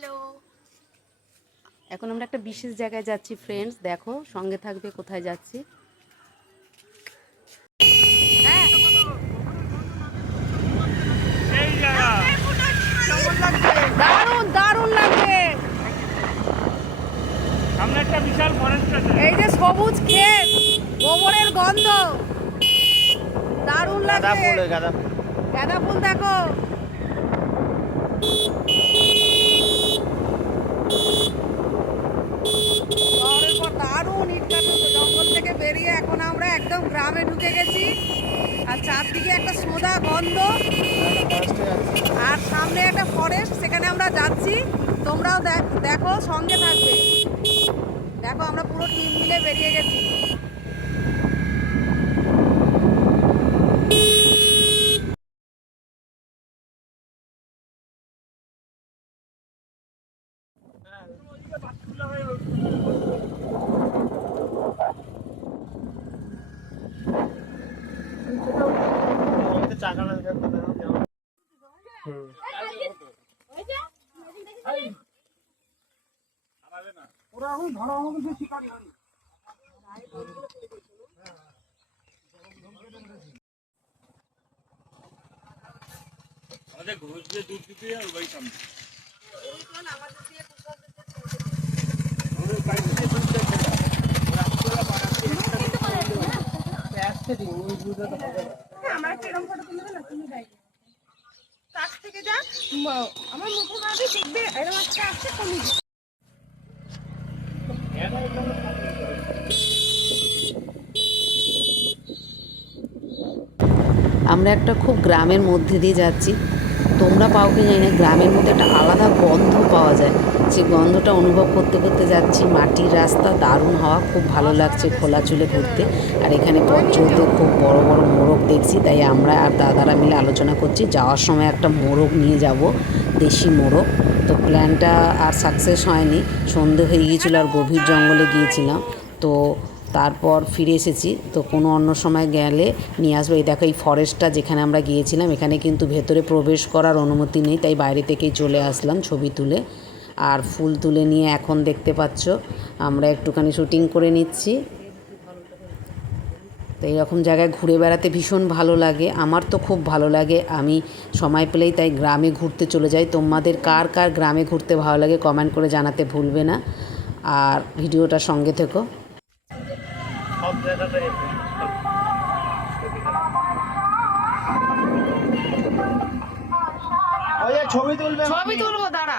Hello. এখন আমরা একটা বিশেষ জায়গায় যাচ্ছি ফ্রেন্ডস, দেখো সঙ্গে থাকবে কোথায় যাচ্ছি। হ্যাঁ, সেই জায়গা দারুণ দারুণ লাগবে। সামনে একটা বিশাল ফরেস্ট আছে। এই যে সবুজ ক্ষেত, গোবরের গন্ধ, দারুণ লাগবে। গাঁদা ফুল দেখো। শহরের পর দারুণ ইটকাট জঙ্গল থেকে বেরিয়ে এখন আমরা একদম গ্রামে ঢুকে গেছি। আর চারদিকে একটা সোদা গন্ধ, আর সামনে একটা ফরেস্ট, সেখানে আমরা যাচ্ছি। তোমরাও দেখো, সঙ্গে থাকবে। দেখো আমরা পুরো টিম মিলে বেরিয়ে গেছি। আমাদের ঘুষ দিয়ে দুধ দিতে যাবে ওই সামনে। আমার একটা এরকম ফটো তুলবে না, তুমি যাই কাছ থেকে যা আমার মুখে ভাবি দেখবে এরকম একটা আসছে কমি যায়। আমরা একটা খুব গ্রামের মধ্যে দিয়ে যাচ্ছি, তোমরা পাও কি জানি না, গ্রামের মধ্যে একটা আলাদা গন্ধ পাওয়া যায়। যে গন্ধটা অনুভব করতে করতে যাচ্ছি। মাটির রাস্তা, দারুণ হাওয়া, খুব ভালো লাগছে খোলা চুলে ঘুরতে। আর এখানে পথ চলতে খুব বড় বড় মোরগ দেখছি, তাই আমরা আর দাদারা মিলে আলোচনা করছি যাওয়ার সময় একটা মোরগ নিয়ে যাব, দেশি মোরগ। তো প্ল্যানটা আর সাকসেস হয়নি, সন্ধে হয়ে গিয়েছিলো আর গভীর জঙ্গলে গিয়েছিলাম। তো তারপর ফিরে এসেছি, তো কোনো অন্য সময় গেলে নিয়ে আসবো। এই দেখো, এই ফরেস্টটা যেখানে আমরা গিয়েছিলাম, এখানে কিন্তু ভেতরে প্রবেশ করার অনুমতি নেই, তাই বাইরে থেকেই চলে আসলাম ছবি তুলে। আর ফুল তুলে নিয়ে এখন দেখতে পাচ্ছ আমরা একটুখানি শুটিং করে নিচ্ছি। তো এইরকম জায়গায় ঘুরে বেড়াতে ভীষণ ভালো লাগে, আমার তো খুব ভালো লাগে। আমি সময় পেলেই তাই গ্রামে ঘুরতে চলে যাই। তোমাদের কার কার গ্রামে ঘুরতে ভালো লাগে কমেন্ট করে জানাতে ভুলবে না। আর ভিডিওটা সঙ্গে থেকো। সব জায়গাতে ছবি তুলবো, দাঁড়া।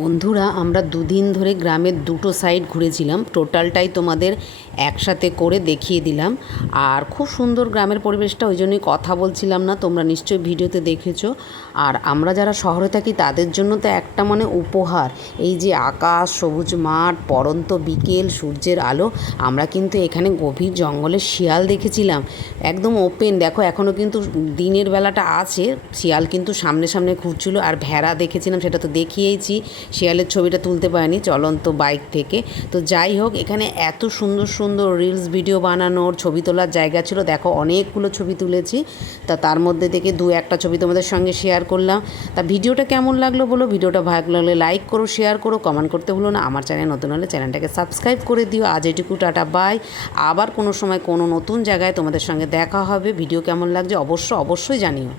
বন্ধুরা, আমরা দুদিন ধরে গ্রামের দুটো সাইড ঘুরেছিলাম, টোটালটাই তোমাদের একসাথে করে দেখিয়ে দিলাম। আর খুব সুন্দর গ্রামের পরিবেশটা, ওই জন্যই কথা বলছিলাম না, তোমরা নিশ্চয়ই ভিডিওতে দেখেছো। আর আমরা যারা শহরে থাকি তাদের জন্য তো একটা মানে উপহার, এই যে আকাশ, সবুজ মাঠ, পড়ন্ত বিকেল, সূর্যের আলো। আমরা কিন্তু এখানে গভীর জঙ্গলে শিয়াল দেখেছিলাম, একদম ওপেন। দেখো এখনও কিন্তু দিনের বেলাটা আছে, শিয়াল কিন্তু সামনে সামনে ঘুরছিল। আর ভেড়া দেখেছিলাম, সেটা তো দেখিয়েইছি, শিয়ালের ছবিটা তুলতে পারিনি চলন্ত বাইক থেকে। তো যাই হোক, এখানে এত সুন্দর সুন্দর রিলস ভিডিও বানানোর, ছবি তোলার জায়গা ছিল। দেখো অনেকগুলো ছবি তুলেছি, তা তার মধ্যে থেকে দু একটা ছবি তোমাদের সঙ্গে শেয়ার করলাম। তা ভিডিওটা কেমন লাগলো বলো, ভিডিওটা ভালো লাগলে লাইক করো, শেয়ার করো, কমেন্ট করতে ভুলো না। আমার চ্যানেল নতুন হলে চ্যানেলটাকে সাবস্ক্রাইব করে দিও। আজ এটুকু, টাটা বাই। আবার কোনো সময় কোনো নতুন জায়গায় তোমাদের সঙ্গে দেখা হবে। ভিডিও কেমন লাগছে অবশ্যই জানিও।